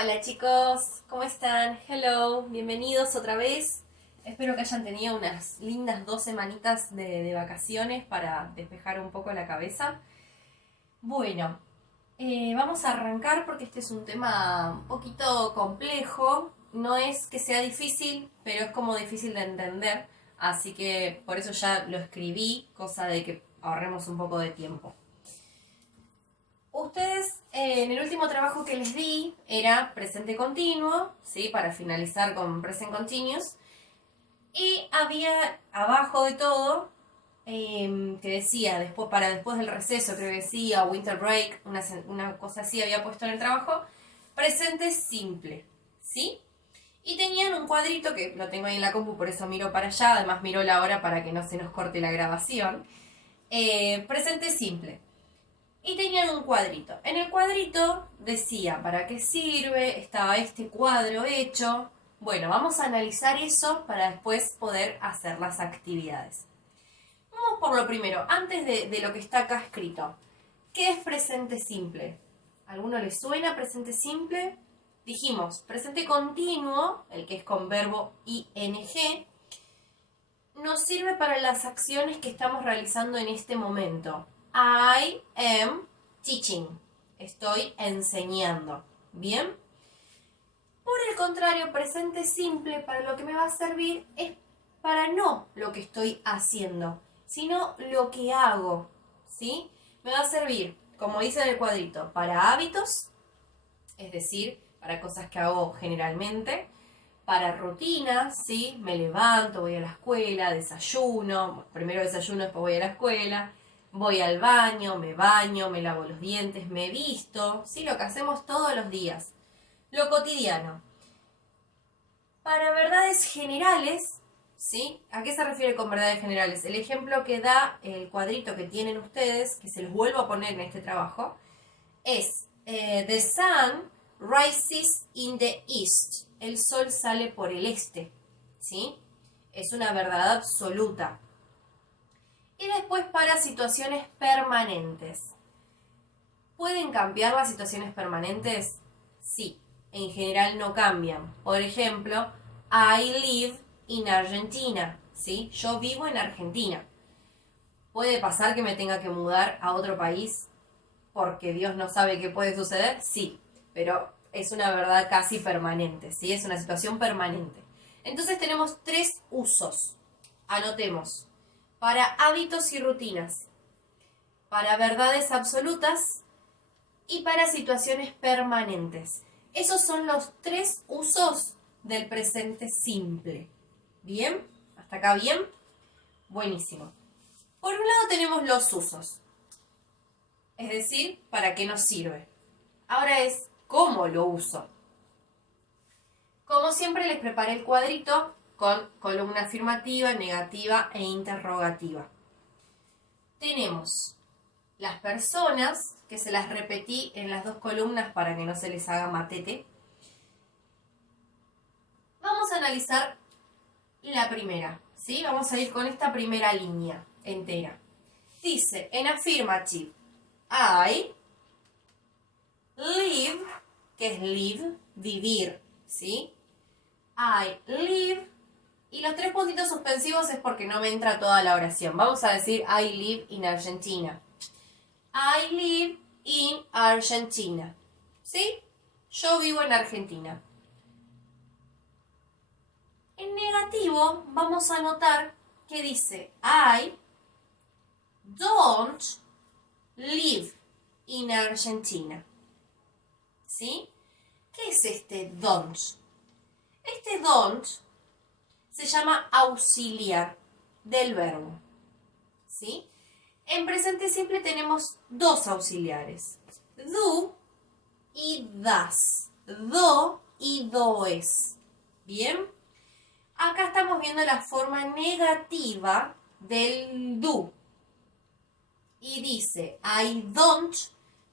Hola chicos, ¿cómo están? Hello, bienvenidos otra vez. Espero que hayan tenido unas lindas 2 semanitas de vacaciones para despejar un poco la cabeza. Bueno, vamos a arrancar porque este es un tema un poquito complejo. No es que sea difícil, pero es como difícil de entender. Así que por eso ya lo escribí, cosa de que ahorremos un poco de tiempo. Ustedes, en el último trabajo que les di, era presente continuo, ¿sí? Para finalizar con present continuous. Y había abajo de todo, que decía, para después del receso, creo que decía, winter break, una cosa así había puesto en el trabajo, presente simple, ¿sí? Y tenían un cuadrito, que lo tengo ahí en la compu, por eso miro para allá, además miro la hora para que no se nos corte la grabación. Presente simple. Y tenían un cuadrito. En el cuadrito decía para qué sirve, estaba este cuadro hecho. Bueno, vamos a analizar eso para después poder hacer las actividades. Vamos por lo primero, antes de lo que está acá escrito. ¿Qué es presente simple? ¿A alguno le suena presente simple? Dijimos, presente continuo, el que es con verbo ing, nos sirve para las acciones que estamos realizando en este momento. I am teaching. Estoy enseñando. ¿Bien? Por el contrario, presente simple para lo que me va a servir es para no lo que estoy haciendo, sino lo que hago. ¿Sí? Me va a servir, como dice en el cuadrito, para hábitos, es decir, para cosas que hago generalmente, para rutinas, ¿sí? Me levanto, voy a la escuela, desayuno, primero desayuno, después voy a la escuela, voy al baño, me lavo los dientes, me visto, ¿sí? Lo que hacemos todos los días. Lo cotidiano. Para verdades generales, ¿sí? ¿A qué se refiere con verdades generales? El ejemplo que da el cuadrito que tienen ustedes, que se los vuelvo a poner en este trabajo, es the sun rises in the east. El sol sale por el este, ¿sí? Es una verdad absoluta. Y después para situaciones permanentes. ¿Pueden cambiar las situaciones permanentes? Sí, en general no cambian. Por ejemplo, I live in Argentina, ¿sí? Yo vivo en Argentina. ¿Puede pasar que me tenga que mudar a otro país porque Dios no sabe qué puede suceder? Sí, pero es una verdad casi permanente, ¿sí? Es una situación permanente. Entonces tenemos 3 usos. Anotemos. Para hábitos y rutinas, para verdades absolutas y para situaciones permanentes. Esos son los 3 usos del presente simple. ¿Bien? ¿Hasta acá bien? Buenísimo. Por un lado tenemos los usos. Es decir, ¿para qué nos sirve? Ahora es cómo lo uso. Como siempre les preparé el cuadrito con columna afirmativa, negativa e interrogativa. Tenemos las personas, que se las repetí en las 2 columnas para que no se les haga matete. Vamos a analizar la primera, ¿sí? Vamos a ir con esta primera línea entera. Dice, en affirmative, I live, que es live, vivir, ¿sí? I live, y los 3 puntitos suspensivos es porque no me entra toda la oración. Vamos a decir I live in Argentina. I live in Argentina. ¿Sí? Yo vivo en Argentina. En negativo vamos a notar que dice I don't live in Argentina. ¿Sí? ¿Qué es este don't? Este don't se llama auxiliar del verbo. ¿Sí? En presente simple tenemos 2 auxiliares. Do y das. Do y does. ¿Bien? Acá estamos viendo la forma negativa del do. Y dice, I don't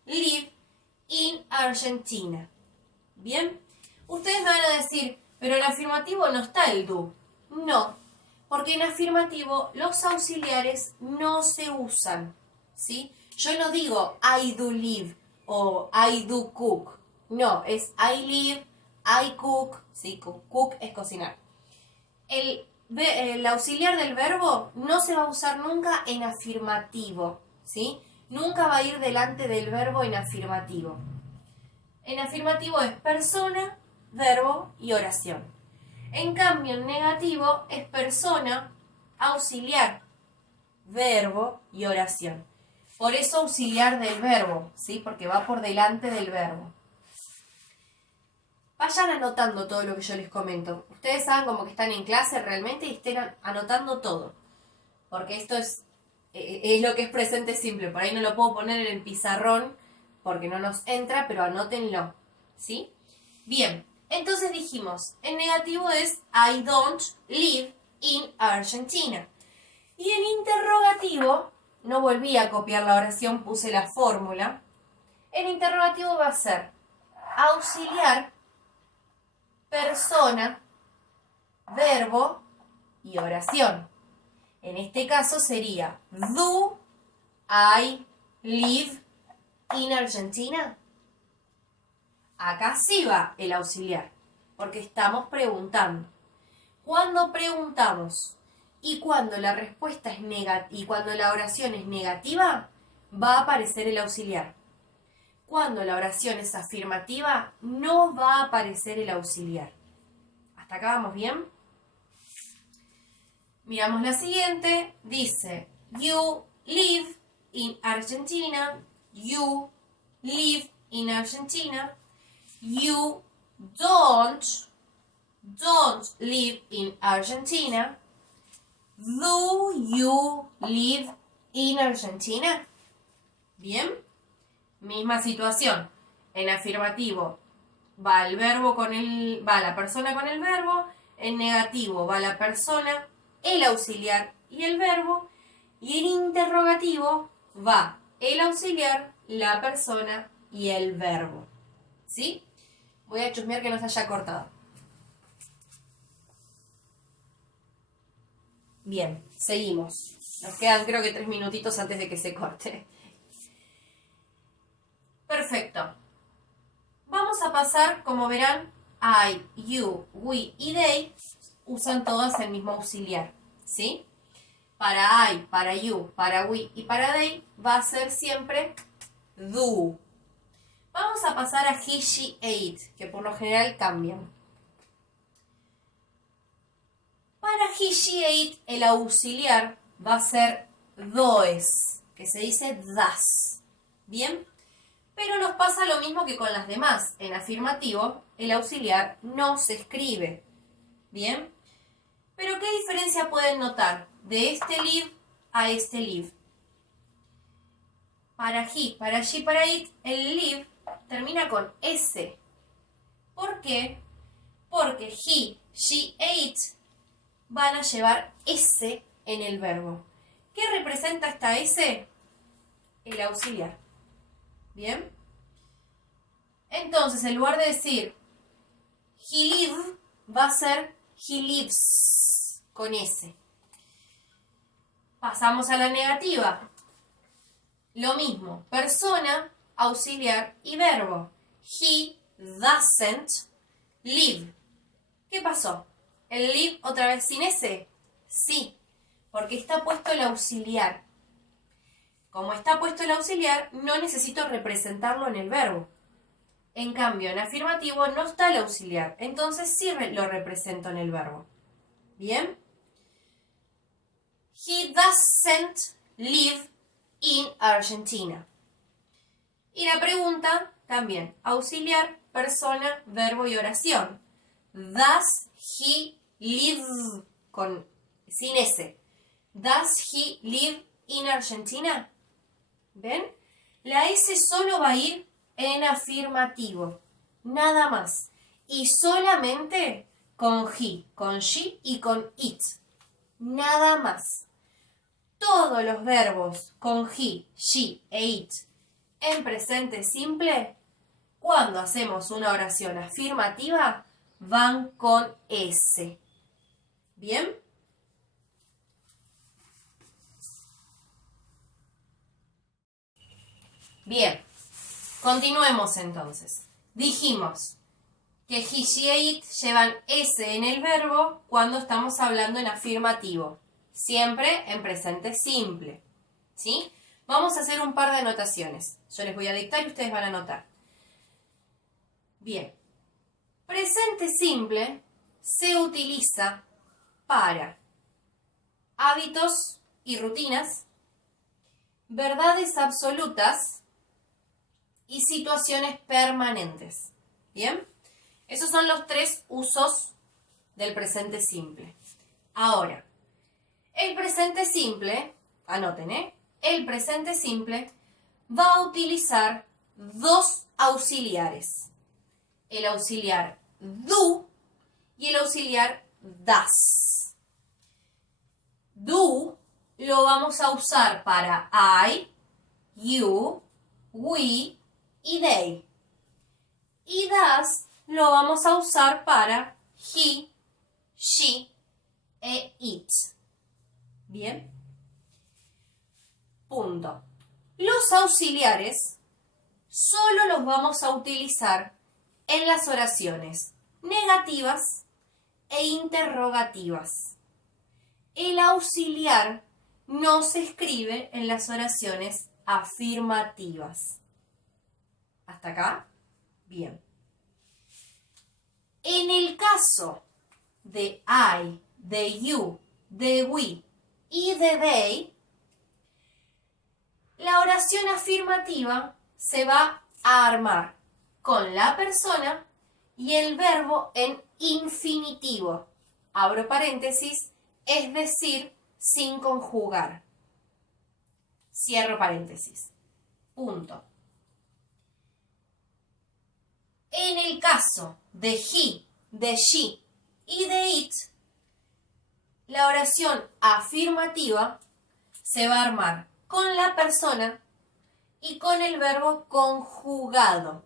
live in Argentina. ¿Bien? Ustedes me van a decir, pero en afirmativo no está el do. No, porque en afirmativo los auxiliares no se usan, ¿sí? Yo no digo I do live o I do cook. No, es I live, I cook, ¿sí? Cook es cocinar. El auxiliar del verbo no se va a usar nunca en afirmativo, ¿sí? Nunca va a ir delante del verbo en afirmativo. En afirmativo es persona, verbo y oración. En cambio, en negativo es persona, auxiliar, verbo y oración. Por eso auxiliar del verbo, ¿sí? Porque va por delante del verbo. Vayan anotando todo lo que yo les comento. Ustedes saben como que están en clase realmente y estén anotando todo. Porque esto es lo que es presente simple. Por ahí no lo puedo poner en el pizarrón porque no nos entra, pero anótenlo. ¿Sí? Bien, entonces dijimos, en negativo es I don't live in Argentina. Y en interrogativo, no volví a copiar la oración, puse la fórmula. En interrogativo va a ser auxiliar, persona, verbo y oración. En este caso sería do I live in Argentina? Acá sí va el auxiliar, porque estamos preguntando. Cuando preguntamos y cuando la respuesta es negativa y cuando la oración es negativa, va a aparecer el auxiliar. Cuando la oración es afirmativa, no va a aparecer el auxiliar. ¿Hasta acá vamos bien? Miramos la siguiente. Dice, you live in Argentina. You live in Argentina. You don't live in Argentina. Do you live in Argentina? Bien. Misma situación. En afirmativo va el verbo va la persona con el verbo. En negativo va la persona, el auxiliar y el verbo. Y en interrogativo va el auxiliar, la persona y el verbo. ¿Sí? Voy a chusmear que no se haya cortado. Bien, seguimos. Nos quedan creo que 3 minutitos antes de que se corte. Perfecto. Vamos a pasar, como verán, I, you, we y they usan todas el mismo auxiliar, ¿sí? Para I, para you, para we y para they va a ser siempre do. Vamos a pasar a he, she, ate, que por lo general cambian. Para he, she, ate, el auxiliar va a ser does, que se dice das. ¿Bien? Pero nos pasa lo mismo que con las demás. En afirmativo, el auxiliar no se escribe. ¿Bien? Pero ¿qué diferencia pueden notar de este live a este live? Para he, para she, para it, el live termina con S. ¿Por qué? Porque he, she, ate van a llevar S en el verbo. ¿Qué representa esta S? El auxiliar. ¿Bien? Entonces, en lugar de decir he live, va a ser he lives con S. Pasamos a la negativa. Lo mismo, persona, auxiliar y verbo. He doesn't live. ¿Qué pasó? ¿El live otra vez sin S? Sí, porque está puesto el auxiliar. Como está puesto el auxiliar, no necesito representarlo en el verbo. En cambio, en afirmativo no está el auxiliar, entonces sí lo represento en el verbo. ¿Bien? He doesn't live in Argentina. Y la pregunta también, auxiliar, persona, verbo y oración. Does he live sin S? Does he live in Argentina? ¿Ven? La S solo va a ir en afirmativo, nada más. Y solamente con he, con she y con it. Nada más. Todos los verbos con he, she e it en presente simple, cuando hacemos una oración afirmativa, van con S. ¿Bien? Bien. Continuemos entonces. Dijimos que he, she, it llevan S en el verbo cuando estamos hablando en afirmativo. Siempre en presente simple. ¿Sí? Vamos a hacer un par de anotaciones. Yo les voy a dictar y ustedes van a anotar. Bien. Presente simple se utiliza para hábitos y rutinas, verdades absolutas y situaciones permanentes. ¿Bien? Esos son los 3 usos del presente simple. Ahora, el presente simple, anoten, el presente simple va a utilizar 2 auxiliares. El auxiliar do y el auxiliar das. Do lo vamos a usar para I, you, we y they. Y das lo vamos a usar para he, she e it. Bien. Punto. Los auxiliares solo los vamos a utilizar en las oraciones negativas e interrogativas. El auxiliar no se escribe en las oraciones afirmativas. ¿Hasta acá? Bien. En el caso de I, de you, de we y de they, la oración afirmativa se va a armar con la persona y el verbo en infinitivo. Abro paréntesis, es decir, sin conjugar. Cierro paréntesis. Punto. En el caso de he, de she y de it, la oración afirmativa se va a armar con la persona y con el verbo conjugado.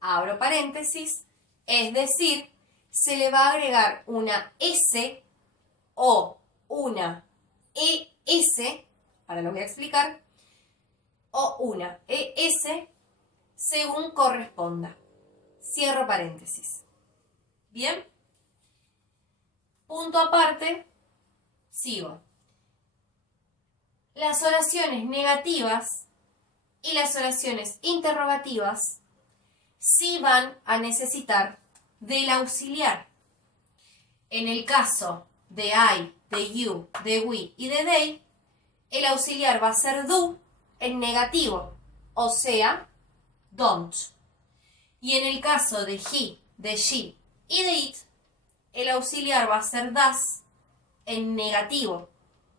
Abro paréntesis, es decir, se le va a agregar una S o una ES, ahora lo voy a explicar, o una ES según corresponda. Cierro paréntesis. ¿Bien? Punto aparte, sigo. Las oraciones negativas y las oraciones interrogativas sí van a necesitar del auxiliar. En el caso de I, de you, de we y de they, el auxiliar va a ser do en negativo, o sea, don't. Y en el caso de he, de she y de it, el auxiliar va a ser does en negativo,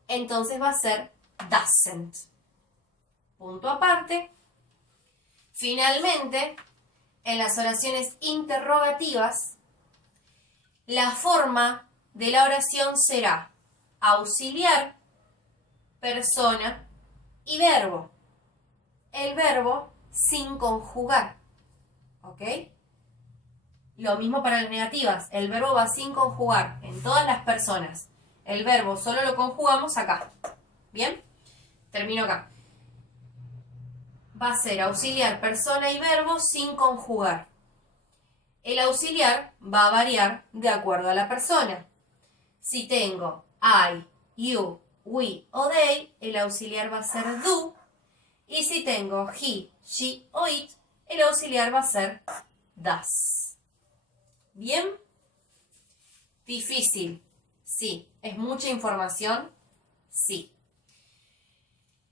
entonces va a ser doesn't. Punto aparte. Finalmente, en las oraciones interrogativas, la forma de la oración será auxiliar, persona y verbo. El verbo sin conjugar. ¿Ok? Lo mismo para las negativas. El verbo va sin conjugar en todas las personas. El verbo solo lo conjugamos acá. ¿Bien? Termino acá. Va a ser auxiliar, persona y verbo sin conjugar. El auxiliar va a variar de acuerdo a la persona. Si tengo I, you, we o they, el auxiliar va a ser do. Y si tengo he, she o it, el auxiliar va a ser does. ¿Bien? Difícil. Sí. ¿Es mucha información? Sí.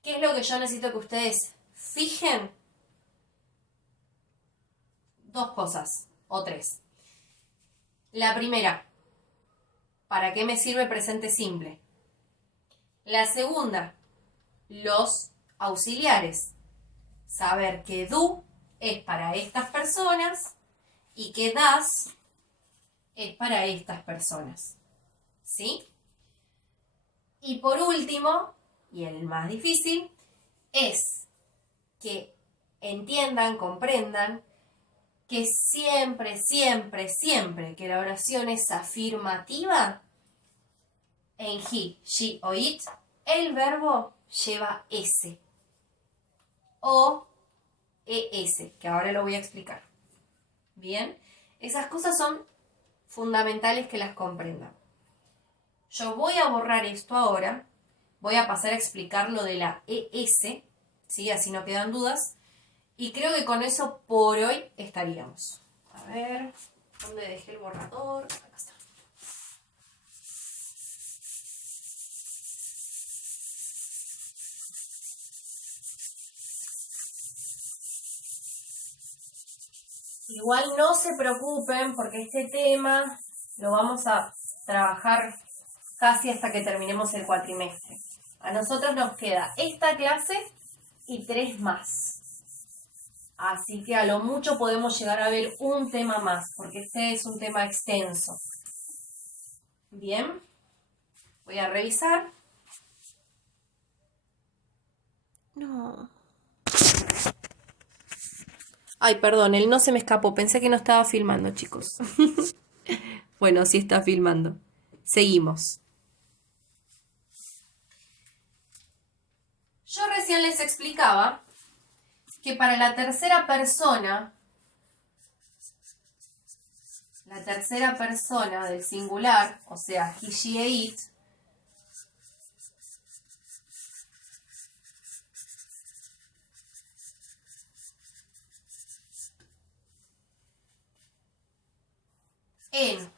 ¿Qué es lo que yo necesito que ustedes fijen? 2 cosas o 3. La primera, ¿para qué me sirve presente simple? La segunda, los auxiliares. Saber que do es para estas personas y que das es para estas personas. ¿Sí? Y por último, y el más difícil, es que entiendan, comprendan que siempre, siempre, siempre que la oración es afirmativa, en he, she o it, el verbo lleva S o ES, que ahora lo voy a explicar. Bien, esas cosas son fundamentales que las comprendan. Yo voy a borrar esto ahora, voy a pasar a explicar lo de la ES, ¿sí? Así no quedan dudas. Y creo que con eso por hoy estaríamos. A ver, ¿dónde dejé el borrador? Acá está. Igual no se preocupen porque este tema lo vamos a trabajar casi hasta que terminemos el cuatrimestre. A nosotros nos queda esta clase y 3 más. Así que a lo mucho podemos llegar a ver un tema más, porque este es un tema extenso. Bien, voy a revisar. No. Ay, perdón, él no se me escapó. Pensé que no estaba filmando, chicos. Bueno, sí está filmando. Seguimos. Yo recién les explicaba que para la tercera persona del singular, o sea, he, she, it, en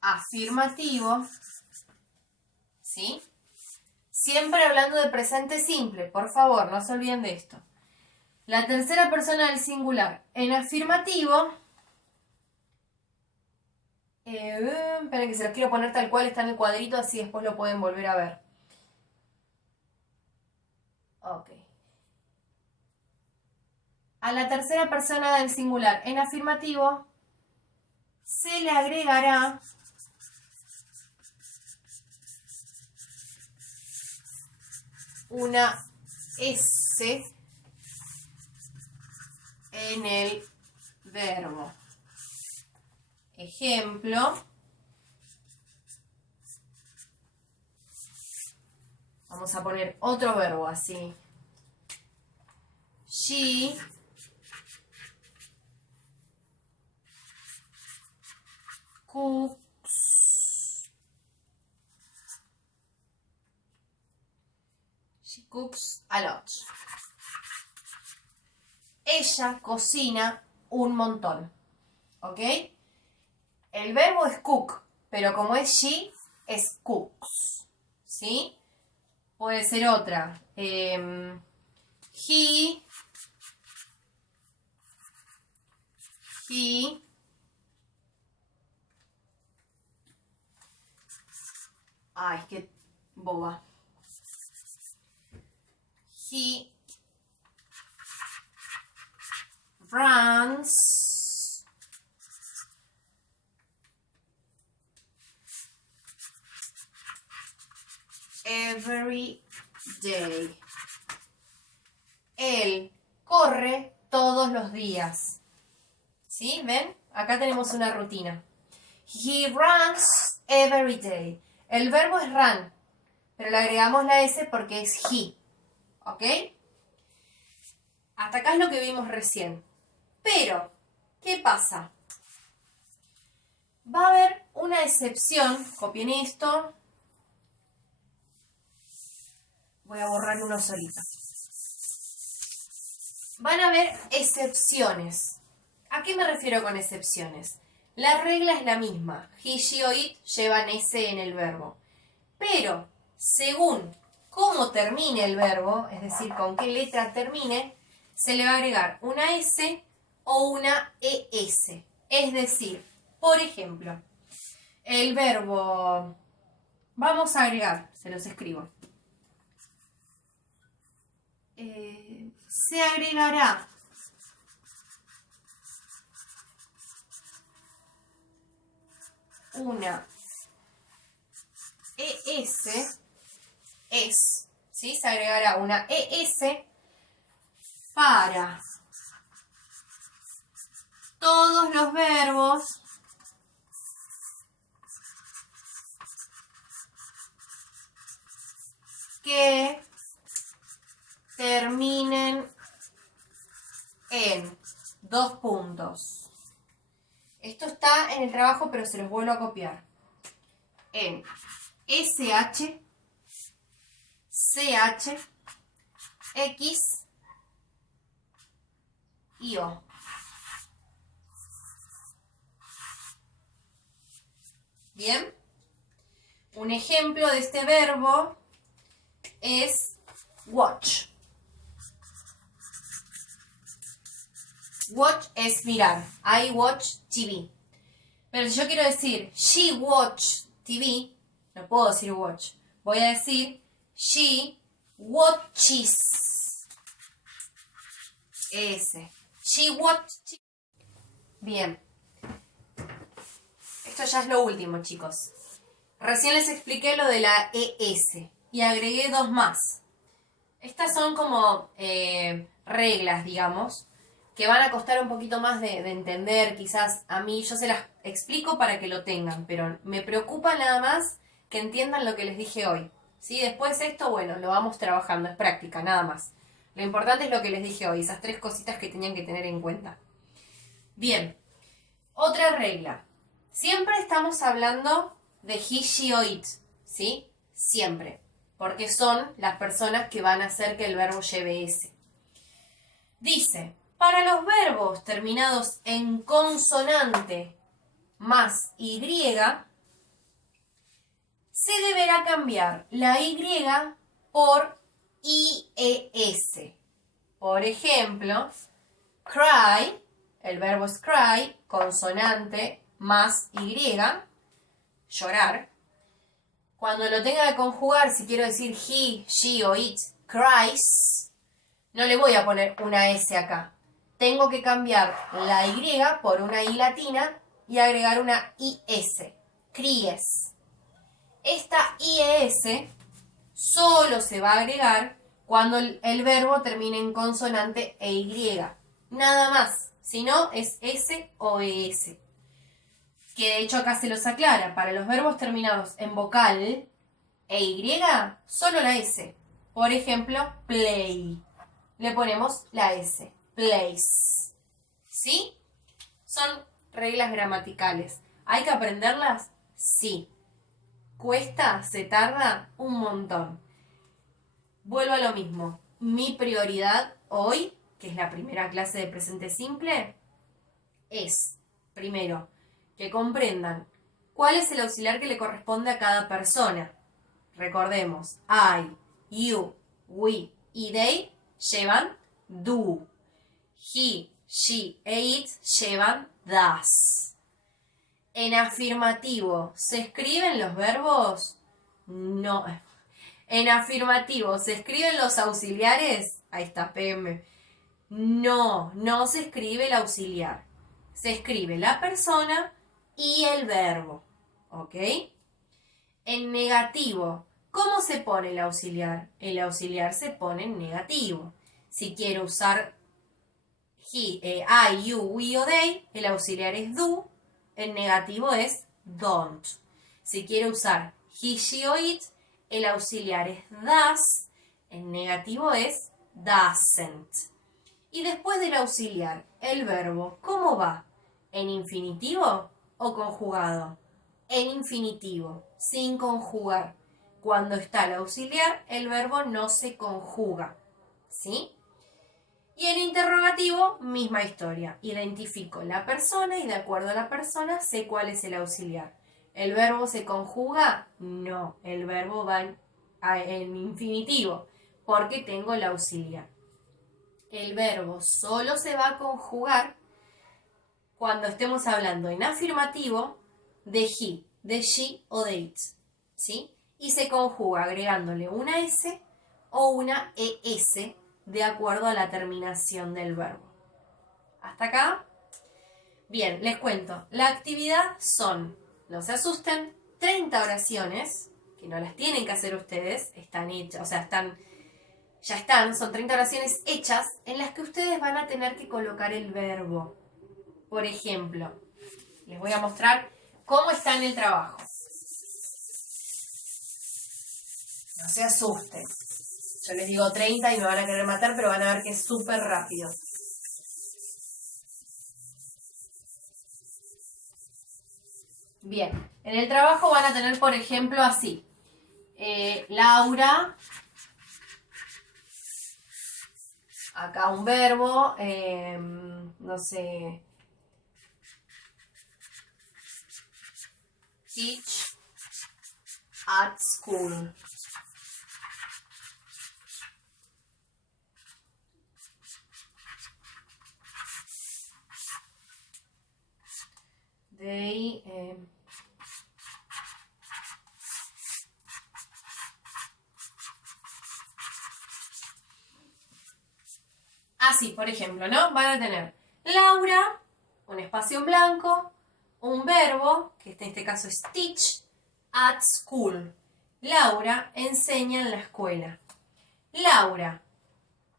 afirmativo, ¿sí? Siempre hablando de presente simple, por favor, no se olviden de esto. La tercera persona del singular en afirmativo, esperen que se los quiero poner tal cual está en el cuadrito, así después lo pueden volver a ver. Ok. A la tercera persona del singular en afirmativo se le agregará una S en el verbo. Ejemplo, vamos a poner otro verbo así. She cooks. She cooks a lot. Ella cocina un montón. ¿Ok? El verbo es cook, pero como es she, es cooks. ¿Sí? Puede ser otra. He Ay, qué boba. He runs every day. Él corre todos los días. ¿Sí? ¿Ven? Acá tenemos una rutina. He runs every day. El verbo es run, pero le agregamos la S porque es he. ¿Ok? Hasta acá es lo que vimos recién. Pero, ¿qué pasa? Va a haber una excepción. Copien esto. Voy a borrar uno solito. Van a haber excepciones. ¿A qué me refiero con excepciones? La regla es la misma. He, she o it llevan S en el verbo. Pero, según cómo termine el verbo, es decir, con qué letra termine, se le va a agregar una S o una ES. Es decir, por ejemplo, el verbo... Vamos a agregar, se los escribo. Se agregará una ES, ¿sí? Se agregará una ES para todos los verbos que terminen en 2 puntos. Esto está en el trabajo, pero se los vuelvo a copiar. En SH, CH, X y O. Bien. Un ejemplo de este verbo es watch. Watch es mirar. I watch TV. Pero si yo quiero decir she watch TV, no puedo decir watch. Voy a decir she watches. S. She watches. Bien. Esto ya es lo último, chicos. Recién les expliqué lo de la ES y agregué dos más. Estas son como reglas, digamos, que van a costar un poquito más de entender, quizás a mí. Yo se las explico para que lo tengan, pero me preocupa nada más que entiendan lo que les dije hoy. ¿Sí? Después esto, bueno, lo vamos trabajando, es práctica, nada más. Lo importante es lo que les dije hoy, esas tres cositas que tenían que tener en cuenta. Bien, otra regla. Siempre estamos hablando de he, she o it, ¿sí? Siempre, porque son las personas que van a hacer que el verbo lleve ese. Dice, para los verbos terminados en consonante más Y, se deberá cambiar la Y por IES. Por ejemplo, cry, el verbo es cry, consonante más Y, llorar. Cuando lo tenga que conjugar, si quiero decir he, she o it cries, no le voy a poner una S acá. Tengo que cambiar la Y por una I latina y agregar una IS. Cries. Esta IES solo se va a agregar cuando el verbo termine en consonante e Y. Nada más. Si no, es S o ES. Que de hecho acá se los aclara. Para los verbos terminados en vocal e Y, solo la S. Por ejemplo, play. Le ponemos la S. Plays. ¿Sí? Son reglas gramaticales. ¿Hay que aprenderlas? Sí. ¿Cuesta? ¿Se tarda? Un montón. Vuelvo a lo mismo. Mi prioridad hoy, que es la primera clase de presente simple, es, primero, que comprendan cuál es el auxiliar que le corresponde a cada persona. Recordemos, I, you, we y they llevan do. He, she e it llevan does. En afirmativo, ¿se escriben los verbos? No. En afirmativo, ¿se escriben los auxiliares? Ahí está, PM. No, no se escribe el auxiliar. Se escribe la persona y el verbo. ¿Ok? En negativo, ¿cómo se pone el auxiliar? El auxiliar se pone en negativo. Si quiero usar I, you, we o they, el auxiliar es do. En negativo es don't. Si quiero usar he, she o it, el auxiliar es does. En negativo es doesn't. Y después del auxiliar, el verbo, ¿cómo va? ¿En infinitivo o conjugado? En infinitivo, sin conjugar. Cuando está el auxiliar, el verbo no se conjuga. ¿Sí? Y en interrogativo, misma historia. Identifico la persona y de acuerdo a la persona sé cuál es el auxiliar. ¿El verbo se conjuga? No, el verbo va en infinitivo porque tengo el auxiliar. El verbo solo se va a conjugar cuando estemos hablando en afirmativo de he, de she o de it. ¿Sí? Y se conjuga agregándole una S o una ES de acuerdo a la terminación del verbo. ¿Hasta acá? Bien, les cuento. La actividad son, no se asusten, 30 oraciones, que no las tienen que hacer ustedes, están hechas, o sea, ya están, son 30 oraciones hechas en las que ustedes van a tener que colocar el verbo. Por ejemplo, les voy a mostrar cómo está en el trabajo. No se asusten. Yo les digo 30 y me van a querer matar, pero van a ver que es súper rápido. Bien, en el trabajo van a tener, por ejemplo, así. Laura, acá un verbo, no sé, teach at school. They así, por ejemplo, ¿no? Van a tener Laura, un espacio en blanco, un verbo, que en este caso es teach, at school. Laura enseña en la escuela. Laura,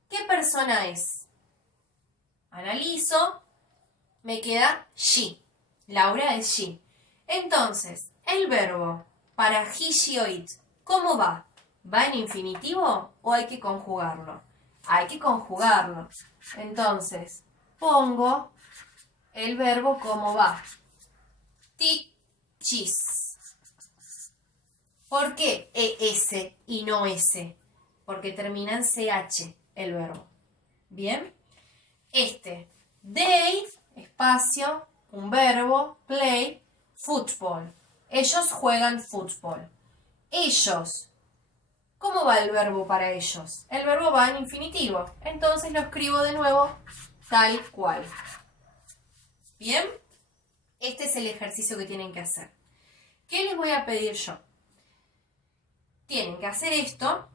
¿qué persona es? Analizo, me queda she. Laura es she. Entonces, el verbo para he, she o it, ¿cómo va? ¿Va en infinitivo o hay que conjugarlo? Hay que conjugarlo. Entonces, pongo el verbo como va. Teaches. ¿Por qué ES y no S? Porque termina en CH el verbo. ¿Bien? They, espacio, un verbo, play, football. Ellos juegan fútbol. Ellos. ¿Cómo va el verbo para ellos? El verbo va en infinitivo. Entonces lo escribo de nuevo tal cual. ¿Bien? Este es el ejercicio que tienen que hacer. ¿Qué les voy a pedir yo? Tienen que hacer esto.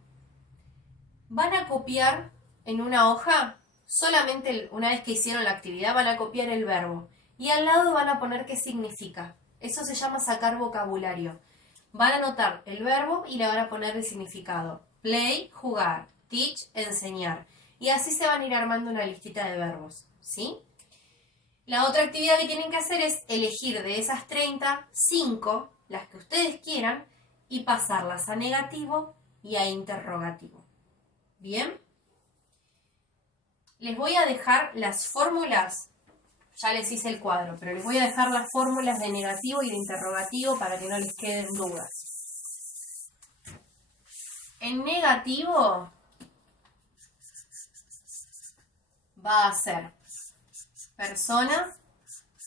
Van a copiar en una hoja, solamente una vez que hicieron la actividad, van a copiar el verbo. Y al lado van a poner qué significa. Eso se llama sacar vocabulario. Van a anotar el verbo y le van a poner el significado. Play, jugar. Teach, enseñar. Y así se van a ir armando una listita de verbos. ¿Sí? La otra actividad que tienen que hacer es elegir de esas 30, 5, las que ustedes quieran, y pasarlas a negativo y a interrogativo. ¿Bien? Les voy a dejar las fórmulas, ya les hice el cuadro, pero les voy a dejar las fórmulas de negativo y de interrogativo para que no les queden dudas. En negativo va a ser persona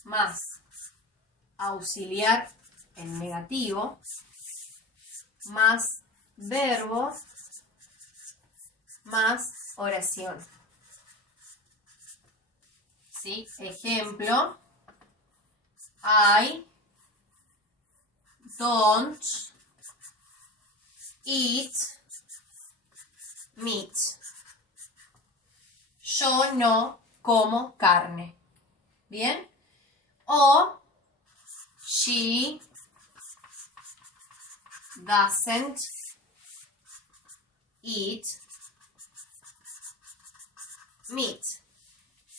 más auxiliar en negativo más verbo más oración. ¿Sí? Ejemplo, I don't eat meat. Yo no como carne. ¿Bien? O she doesn't eat meat.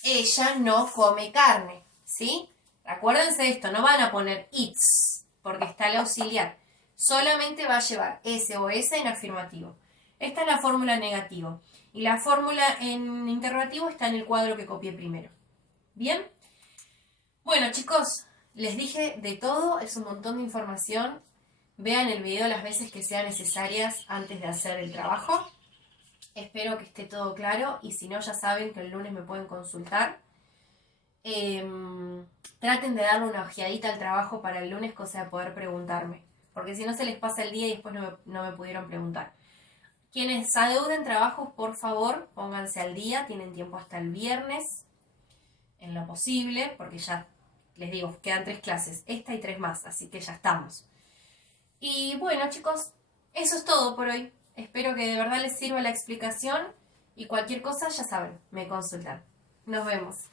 Ella no come carne, ¿sí? Acuérdense de esto, no van a poner eats, porque está el auxiliar. Solamente va a llevar S o S en afirmativo. Esta es la fórmula negativo. Y la fórmula en interrogativo está en el cuadro que copié primero. ¿Bien? Bueno, chicos, les dije de todo, es un montón de información. Vean el video las veces que sean necesarias antes de hacer el trabajo. Espero que esté todo claro y si no ya saben que el lunes me pueden consultar. Traten de darle una ojeadita al trabajo para el lunes, cosa de poder preguntarme. Porque si no se les pasa el día y después no me pudieron preguntar. Quienes adeuden trabajos, por favor, pónganse al día. Tienen tiempo hasta el viernes, en lo posible, porque ya les digo, quedan 3 clases. Esta y 3 más, así que ya estamos. Y bueno, chicos, eso es todo por hoy. Espero que de verdad les sirva la explicación y cualquier cosa, ya saben, me consultan. Nos vemos.